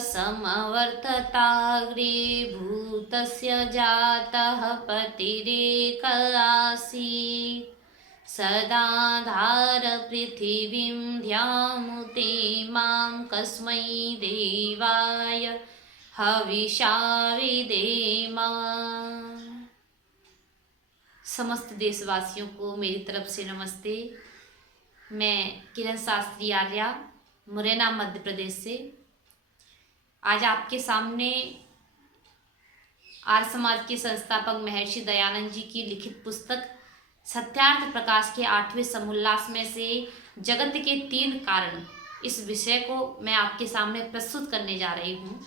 समवर्तताग्रे भूतस्य जातः पतिरेक आसीत् सदाधार पृथिवीं ध्यामुते मां कस्मै देवाय हविषा विधेम। समस्त देशवासियों को मेरी तरफ से नमस्ते। मैं किरण शास्त्री आर्या मुरैना मध्य प्रदेश से आज आपके सामने आर्य समाज के संस्थापक महर्षि दयानंद जी की लिखित पुस्तक सत्यार्थ प्रकाश के 8वें समोल्लास में से जगत के 3 कारण इस विषय को मैं आपके सामने प्रस्तुत करने जा रही हूँ।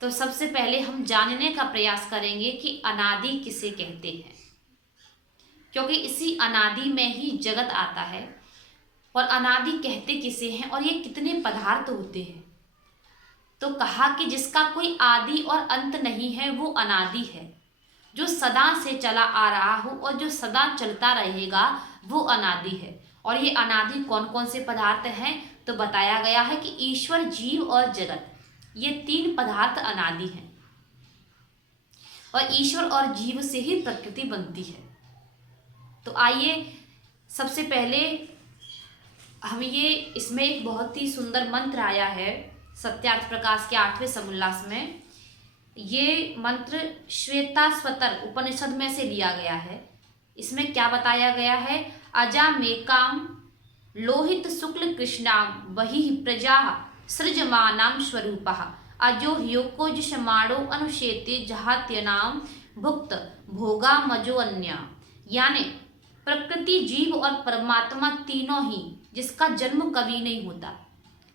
तो सबसे पहले हम जानने का प्रयास करेंगे कि अनादि किसे कहते हैं, क्योंकि इसी अनादि में ही जगत आता है। और अनादि कहते किसे हैं और ये कितने पदार्थ होते हैं। तो कहा कि जिसका कोई आदि और अंत नहीं है वो अनादि है, जो सदा से चला आ रहा हो और जो सदा चलता रहेगा वो अनादि है। और ये अनादि कौन कौन से पदार्थ हैं, तो बताया गया है कि ईश्वर, जीव और जगत, ये 3 पदार्थ अनादि हैं। और ईश्वर और जीव से ही प्रकृति बनती है। तो आइए सबसे पहले हम इसमें एक बहुत ही सुंदर मंत्र आया है सत्यार्थ प्रकाश के 8वें समोल्लास में। ये मंत्र श्वेताश्वतर उपनिषद में से लिया गया है। इसमें क्या बताया गया है? अजामेकाम लोहित शुक्ल कृष्णाम वही प्रजा सृजमानाम स्वरूपः अजो ह्योकोजमाणो अनुशेते जहात्यनाम भुक्त भोगा मजो अन्य। यानी प्रकृति, जीव और परमात्मा तीनों ही, जिसका जन्म कभी नहीं होता,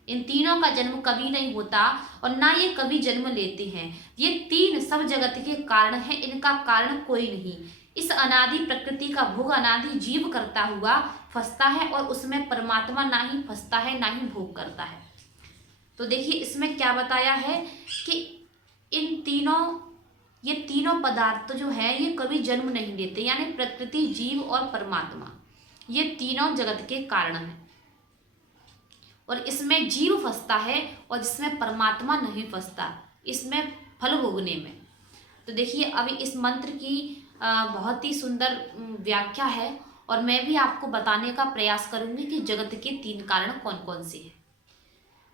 इन तीनों का जन्म कभी नहीं होता और ना ये कभी जन्म लेते हैं। ये 3 सब जगत के कारण हैं, इनका कारण कोई नहीं। इस अनादि प्रकृति का भोग अनादि जीव करता हुआ फंसता है और उसमें परमात्मा ना ही फंसता है ना ही भोग करता है। तो देखिए इसमें क्या बताया है कि ये तीनों पदार्थ जो है ये कभी जन्म नहीं लेते, यानी प्रकृति, जीव और परमात्मा, ये तीनों जगत के कारण हैं। और इसमें जीव फंसता है और जिसमें परमात्मा नहीं फंसता, इसमें फल भोगने में। तो देखिए अभी इस मंत्र की बहुत ही सुंदर व्याख्या है और मैं भी आपको बताने का प्रयास करूंगी कि जगत के 3 कारण कौन कौन से हैं।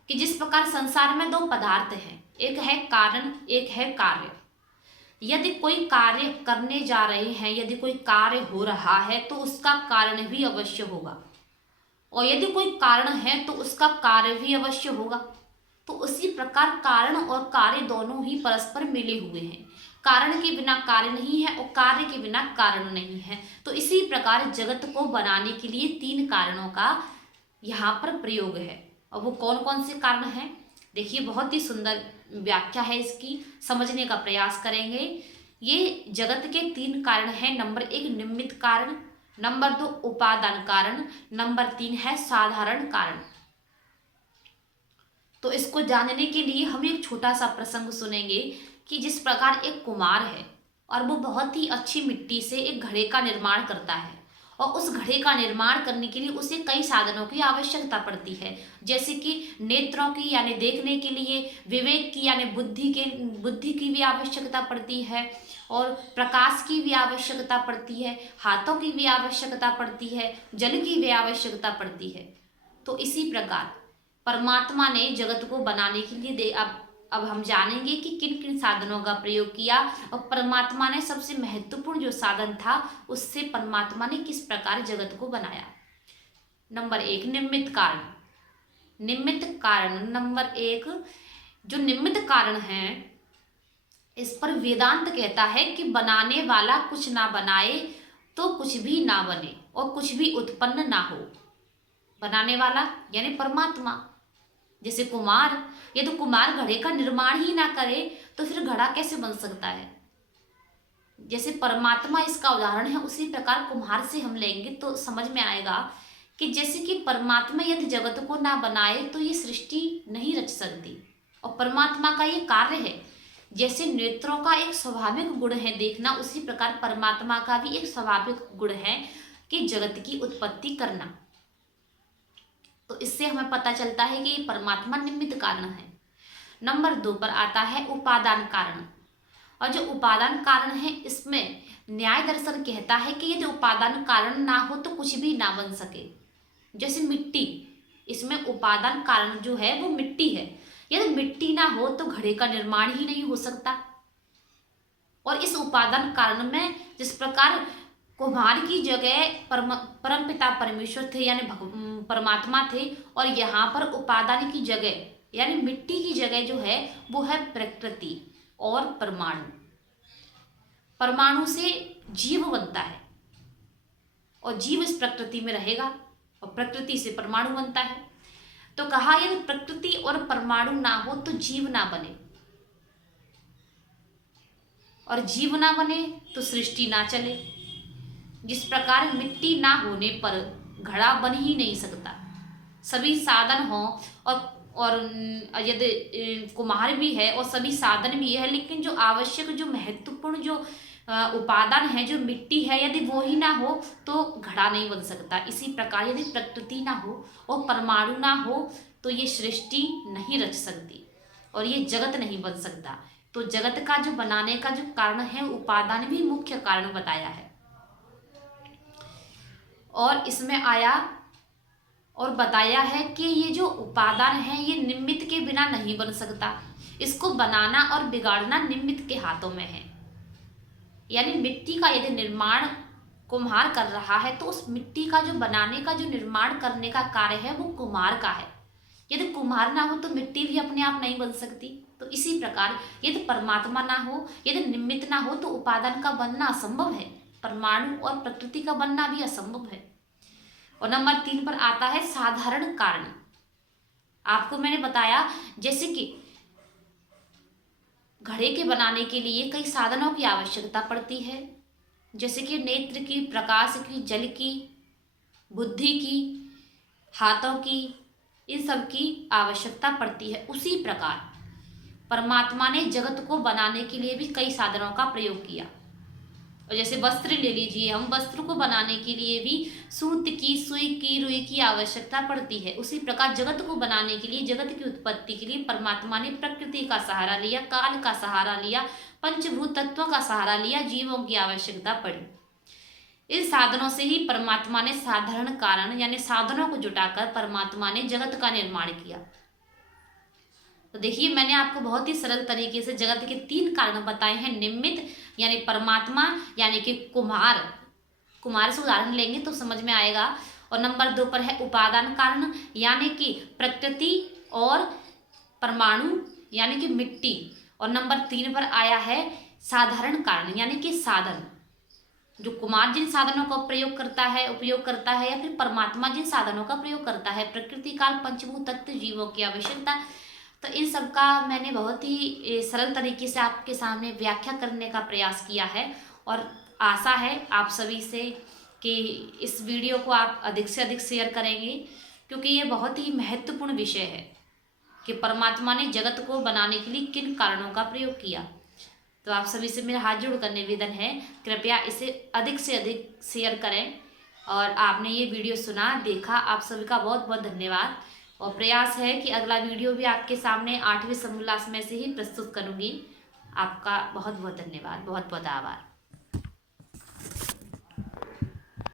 कि जिस प्रकार संसार में 2 पदार्थ हैं, एक है कारण, एक है कार्य। यदि कोई कार्य करने जा रहे हैं, यदि कोई कार्य हो रहा है तो उसका कारण भी अवश्य होगा, और यदि कोई कारण है तो उसका कार्य भी अवश्य होगा। तो उसी प्रकार कारण और कार्य दोनों ही परस्पर मिले हुए हैं। कारण के बिना कार्य नहीं है और कार्य के बिना कारण नहीं है। तो इसी प्रकार जगत को बनाने के लिए 3 कारणों का यहाँ पर प्रयोग है। और वो कौन कौन से कारण हैं, देखिए बहुत ही सुंदर व्याख्या है इसकी, समझने का प्रयास करेंगे। ये जगत के 3 कारण हैं। नंबर 1 निमित्त कारण, नंबर 2 उपादान कारण, नंबर 3 है साधारण कारण। तो इसको जानने के लिए हम एक छोटा सा प्रसंग सुनेंगे कि जिस प्रकार एक कुम्हार है और वो बहुत ही अच्छी मिट्टी से एक घड़े का निर्माण करता है, और उस घड़े का निर्माण करने के लिए उसे कई साधनों की आवश्यकता पड़ती है, जैसे कि नेत्रों की यानी देखने के लिए, विवेक की यानी बुद्धि की भी आवश्यकता पड़ती है, और प्रकाश की भी आवश्यकता पड़ती है, हाथों की भी आवश्यकता पड़ती है, जल की भी आवश्यकता पड़ती है। तो इसी प्रकार परमात्मा ने जगत को बनाने के लिए अब हम जानेंगे कि किन किन साधनों का प्रयोग किया, और परमात्मा ने सबसे महत्वपूर्ण जो साधन था उससे परमात्मा ने किस प्रकार जगत को बनाया। नंबर 1 निमित्त कारण। निमित्त कारण नंबर 1, जो निमित्त कारण है इस पर वेदांत कहता है कि बनाने वाला कुछ ना बनाए तो कुछ भी ना बने और कुछ भी उत्पन्न ना हो। बनाने वाला यानी परमात्मा। जैसे कुम्हार, ये तो कुम्हार घड़े का निर्माण ही ना करे तो फिर घड़ा कैसे बन सकता है। जैसे परमात्मा इसका उदाहरण है, उसी प्रकार कुम्हार से हम लेंगे तो समझ में आएगा कि जैसे कि परमात्मा यदि जगत को ना बनाए तो ये सृष्टि नहीं रच सकती, और परमात्मा का ये कार्य है। जैसे नेत्रों का एक स्वाभाविक गुण है देखना, उसी प्रकार परमात्मा का भी एक स्वाभाविक गुण है कि जगत की उत्पत्ति करना। तो इससे हमें पता चलता है कि परमात्मा निमित्त कारण है। नंबर 2 पर आता है उपादान कारण। और जो उपादान कारण है इसमें न्याय दर्शन कहता है कि यदि उपादान कारण ना हो तो कुछ भी ना बन सके। जैसे मिट्टी, इसमें उपादान कारण जो है वो मिट्टी है। यदि मिट्टी ना हो तो घड़े का निर्माण ही नहीं हो सकता। और इस उपादान कारण में जिस प्रकार कुम्हार की जगह परमपिता परमेश्वर थे यानी परमात्मा थे, और यहाँ पर उपादान की जगह यानी मिट्टी की जगह जो है वो है प्रकृति और परमाणु। परमाणु से जीव बनता है और जीव इस प्रकृति में रहेगा और प्रकृति से परमाणु बनता है। तो कहा यदि प्रकृति और परमाणु ना हो तो जीव ना बने, और जीव ना बने तो सृष्टि ना चले। जिस प्रकार मिट्टी ना होने पर घड़ा बन ही नहीं सकता, सभी साधन हों और यदि कुम्हार भी है और सभी साधन भी है, लेकिन जो आवश्यक जो महत्वपूर्ण जो उपादान है जो मिट्टी है, यदि वो ही ना हो तो घड़ा नहीं बन सकता। इसी प्रकार यदि प्रकृति ना हो और परमाणु ना हो तो ये सृष्टि नहीं रच सकती और ये जगत नहीं बन सकता। तो जगत का जो बनाने का जो कारण है उपादान भी मुख्य कारण बताया है। और इसमें आया और बताया है कि ये जो उपादान है ये निमित्त के बिना नहीं बन सकता। इसको बनाना और बिगाड़ना निमित्त के हाथों में है। यानी मिट्टी का यदि निर्माण कुम्हार कर रहा है तो उस मिट्टी का जो बनाने का जो निर्माण करने का कार्य है वो कुम्हार का है। यदि कुम्हार ना हो तो मिट्टी भी अपने आप नहीं बन सकती। तो इसी प्रकार यदि परमात्मा ना हो, यदि निमित्त ना हो तो उपादान का बनना असंभव है। परमाणु और प्रकृति का बनना भी असंभव है। और नंबर 3 पर आता है साधारण कारण। आपको मैंने बताया जैसे कि घड़े के बनाने के लिए कई साधनों की आवश्यकता पड़ती है, जैसे कि नेत्र की, प्रकाश की, जल की, बुद्धि की, हाथों की, इन सब की आवश्यकता पड़ती है। उसी प्रकार परमात्मा ने जगत को बनाने के लिए भी कई साधनों का प्रयोग किया। और जैसे वस्त्र ले लीजिए, हम वस्त्र को बनाने के लिए भी सूत की, सुई की, रुई की आवश्यकता पड़ती है। उसी प्रकार जगत को बनाने के लिए, जगत की उत्पत्ति के लिए परमात्मा ने प्रकृति का सहारा लिया, काल का सहारा लिया, पंचभूत तत्वों का सहारा लिया, जीवों की आवश्यकता पड़ी। इन साधनों से ही परमात्मा ने साधारण कारण यानी साधनों को जुटाकर परमात्मा ने जगत का निर्माण किया। तो देखिए मैंने आपको बहुत ही सरल तरीके से जगत के 3 कारण बताए हैं। निमित्त यानी परमात्मा यानी कि कुम्हार से उदाहरण लेंगे तो समझ में आएगा। और नंबर 2 पर है उपादान कारण यानी कि प्रकृति और परमाणु यानी कि मिट्टी। और नंबर 3 पर आया है साधारण कारण यानी कि साधन, जो कुम्हार जिन साधनों का उपयोग करता है या फिर परमात्मा जिन साधनों का प्रयोग करता है, प्रकृति, काल, पंचभूत तत्व, जीवों की आवश्यकता। तो इन सब का मैंने बहुत ही सरल तरीके से आपके सामने व्याख्या करने का प्रयास किया है। और आशा है आप सभी से कि इस वीडियो को आप अधिक से अधिक शेयर करेंगे, क्योंकि ये बहुत ही महत्वपूर्ण विषय है कि परमात्मा ने जगत को बनाने के लिए किन कारणों का प्रयोग किया। तो आप सभी से मेरा हाथ जोड़कर निवेदन है, कृपया इसे अधिक से अधिक शेयर करें। और आपने ये वीडियो सुना, देखा, आप सभी का बहुत बहुत धन्यवाद। और प्रयास है कि अगला वीडियो भी आपके सामने 8वें समोल्लास में से ही प्रस्तुत करूंगी। आपका बहुत बहुत धन्यवाद, बहुत बहुत आभार।